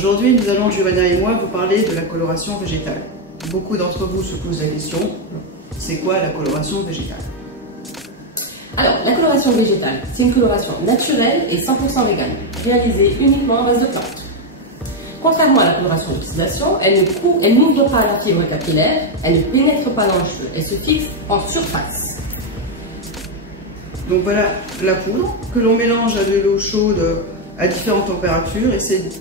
Aujourd'hui, nous allons, Giovanna et moi, vous parler de la coloration végétale. Beaucoup d'entre vous se posent la question, c'est quoi la coloration végétale? Alors, la coloration végétale, c'est une coloration naturelle et 100% végane, réalisée uniquement à base de plantes. Contrairement à la coloration d'oxydation, elle n'ouvre pas la fibre capillaire, elle ne pénètre pas dans le cheveu, elle se fixe en surface. Donc voilà la poudre que l'on mélange à de l'eau chaude à différentes températures, et cette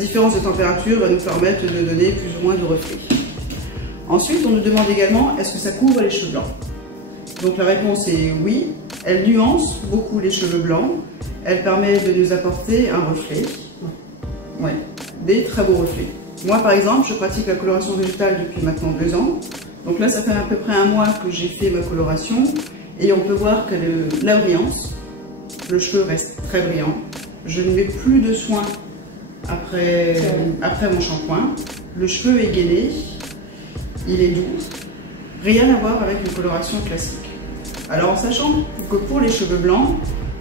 différence de température va nous permettre de donner plus ou moins de reflets. Ensuite, on nous demande également, est-ce que ça couvre les cheveux blancs? Donc la réponse est oui, elle nuance beaucoup les cheveux blancs, elle permet de nous apporter un reflet, ouais, des très beaux reflets. Moi par exemple, je pratique la coloration végétale depuis maintenant 2 ans, donc là ça fait à peu près 1 mois que j'ai fait ma coloration, et on peut voir que la brillance, le cheveu reste très brillant, je ne mets plus de soin après mon shampoing, le cheveu est gainé, il est doux, rien à voir avec une coloration classique. Alors en sachant que pour les cheveux blancs,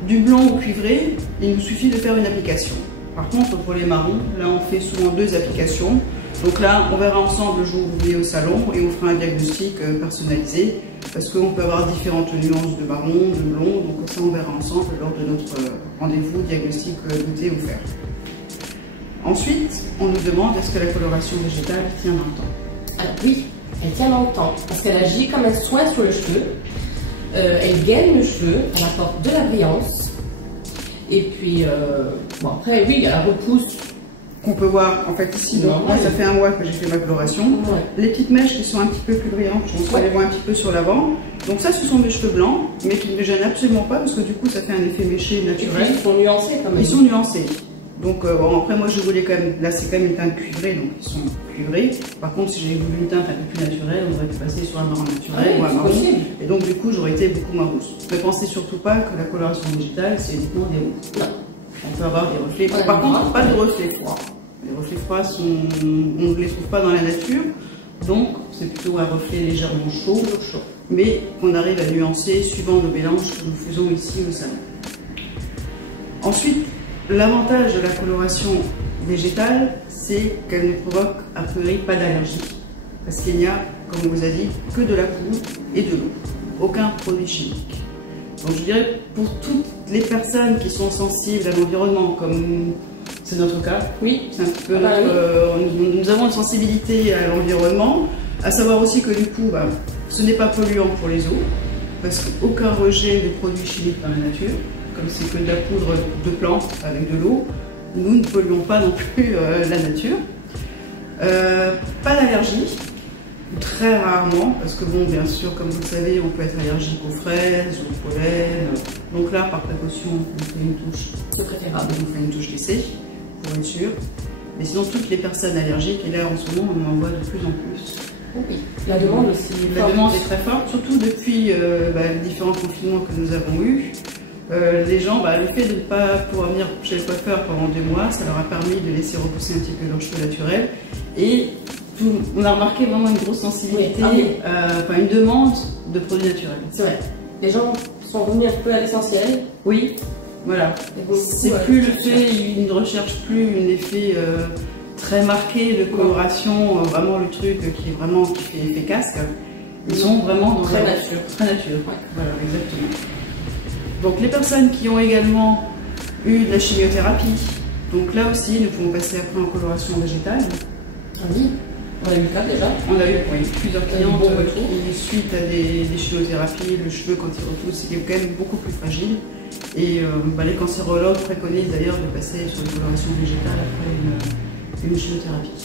du blond au cuivré, il nous suffit de faire une application. Par contre pour les marrons, là on fait souvent 2 applications. Donc là on verra ensemble le jour où vous venez au salon et on fera un diagnostic personnalisé, parce qu'on peut avoir différentes nuances de marron, de blond, donc ça on verra ensemble lors de notre rendez-vous diagnostic beauté offert. Ensuite, on nous demande est-ce que la coloration végétale tient dans le temps? Alors oui, elle tient dans le temps, parce qu'elle agit comme un soin sur le cheveu. Elle gaine le cheveu, elle apporte de la brillance. Et puis, bon après, oui, il y a la repousse. Qu'on peut voir en fait ici. Donc, moi, ça fait 1 mois que j'ai fait ma coloration. Ouais. Les petites mèches qui sont un petit peu plus brillantes, on les voit un petit peu sur l'avant. Donc ça, ce sont des cheveux blancs, mais qui ne me gênent absolument pas, parce que du coup, ça fait un effet méché naturel. Ils sont nuancés quand même. Ils sont nuancés. Donc bon, après moi je voulais quand même, là c'est quand même une teinte cuivrée, donc ils sont cuivrés. Par contre si j'avais voulu une teinte un peu plus naturelle, on aurait pu passer sur un marron naturel ou un marron. Et donc du coup j'aurais été beaucoup moins rousse. Ne pensez surtout pas que la coloration végétale c'est uniquement des roux. Non. On peut avoir des reflets. Par contre pas de reflets froids. Les reflets froids on ne les trouve pas dans la nature. Donc c'est plutôt un reflet légèrement chaud, mais qu'on arrive à nuancer suivant le mélange que nous faisons ici au salon. Ensuite, l'avantage de la coloration végétale, c'est qu'elle ne provoque a priori pas d'allergie. Parce qu'il n'y a, comme on vous a dit, que de la poudre et de l'eau. Aucun produit chimique. Donc je dirais pour toutes les personnes qui sont sensibles à l'environnement, comme c'est notre cas, oui, c'est un petit peu nous avons une sensibilité à l'environnement, à savoir aussi que du coup, ce n'est pas polluant pour les eaux, parce qu'aucun rejet de produits chimiques dans la nature. Comme c'est que de la poudre de plantes avec de l'eau, nous ne polluons pas non plus la nature. Pas d'allergie, très rarement, parce que bon, bien sûr, comme vous le savez, on peut être allergique aux fraises, au pollen. Donc là, par précaution, on fait une touche, c'est préférable, on fait une touche d'essai, pour être sûr. Mais sinon, toutes les personnes allergiques, et là en ce moment, on en voit de plus en plus. Oui. La demande aussi. La demande est très forte, surtout depuis les différents confinements que nous avons eus. Les gens, le fait de ne pas pouvoir venir chez le coiffeur pendant 2 mois, ça leur a permis de laisser repousser un petit peu leurs cheveux naturels. Et on a remarqué vraiment une grosse sensibilité, une demande de produits naturels. C'est vrai. Les gens sont venus un peu à l'essentiel. Oui, voilà. C'est plus le fait, ils ne recherchent plus un effet très marqué de coloration, vraiment le truc qui fait effet casque. Ils sont vraiment dans très nature. Très nature, ouais. Voilà, exactement. Donc les personnes qui ont également eu de la chimiothérapie, donc là aussi nous pouvons passer après en coloration végétale. Oui, on a eu le cas déjà. On a eu plusieurs clientes qui, suite à des chimiothérapies, le cheveu quand il repousse, il est quand même beaucoup plus fragile. Et les cancérologues préconisent d'ailleurs de passer sur une coloration végétale après une chimiothérapie.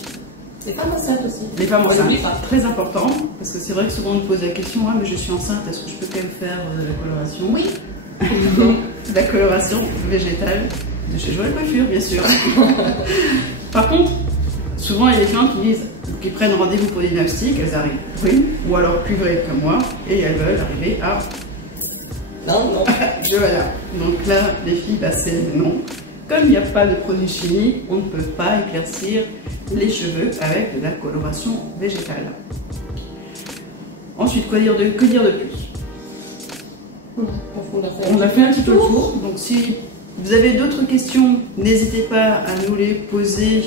Les femmes enceintes aussi. Les femmes enceintes, très important, parce que c'est vrai que souvent on nous pose la question, mais je suis enceinte, est-ce que je peux quand même faire la coloration? Oui. La coloration végétale de chez Joël Coiffure, bien sûr. Par contre, souvent il y a des clients qui prennent rendez-vous pour des diagnostics, elles arrivent brunes ou alors cuivrées comme moi, et elles veulent arriver à... Non. Voilà. Donc là, les filles, c'est non. Comme il n'y a pas de produits chimiques, on ne peut pas éclaircir les cheveux avec de la coloration végétale. Ensuite, que dire de plus? On a fait un petit peu le tour. Donc si Vous avez d'autres questions, n'hésitez pas à nous les poser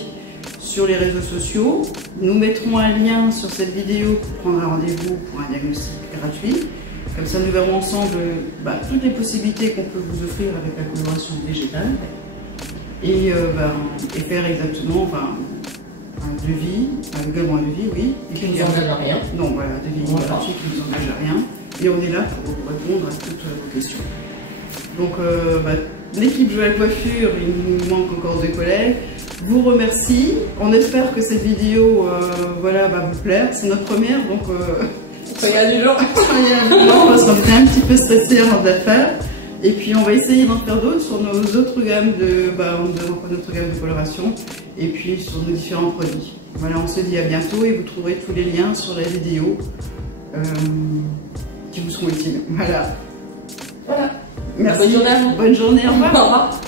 sur les réseaux sociaux. Nous mettrons un lien sur cette vidéo pour prendre un rendez-vous pour un diagnostic gratuit. Comme ça, nous verrons ensemble toutes les possibilités qu'on peut vous offrir avec la coloration végétale et faire exactement un devis, également un devis, oui. Qui ne nous engage à rien. Non, voilà, un devis gratuit qui ne nous engage à rien. Et on est là pour répondre à toutes vos questions. Donc, l'équipe Joël Coiffure, il nous manque encore 2 collègues, vous remercie. On espère que cette vidéo va vous plaire. C'est notre première, donc soyez indulgents. Parce qu'on était un petit peu stressés avant de la faire. Et puis on va essayer d'en faire d'autres sur nos autres gammes notre gamme de coloration et puis sur nos différents produits. Voilà, on se dit à bientôt et vous trouverez tous les liens sur la vidéo qui vous seront utiles. Voilà. Voilà. Merci. Bonne journée à vous. Bonne journée, au revoir. Au revoir.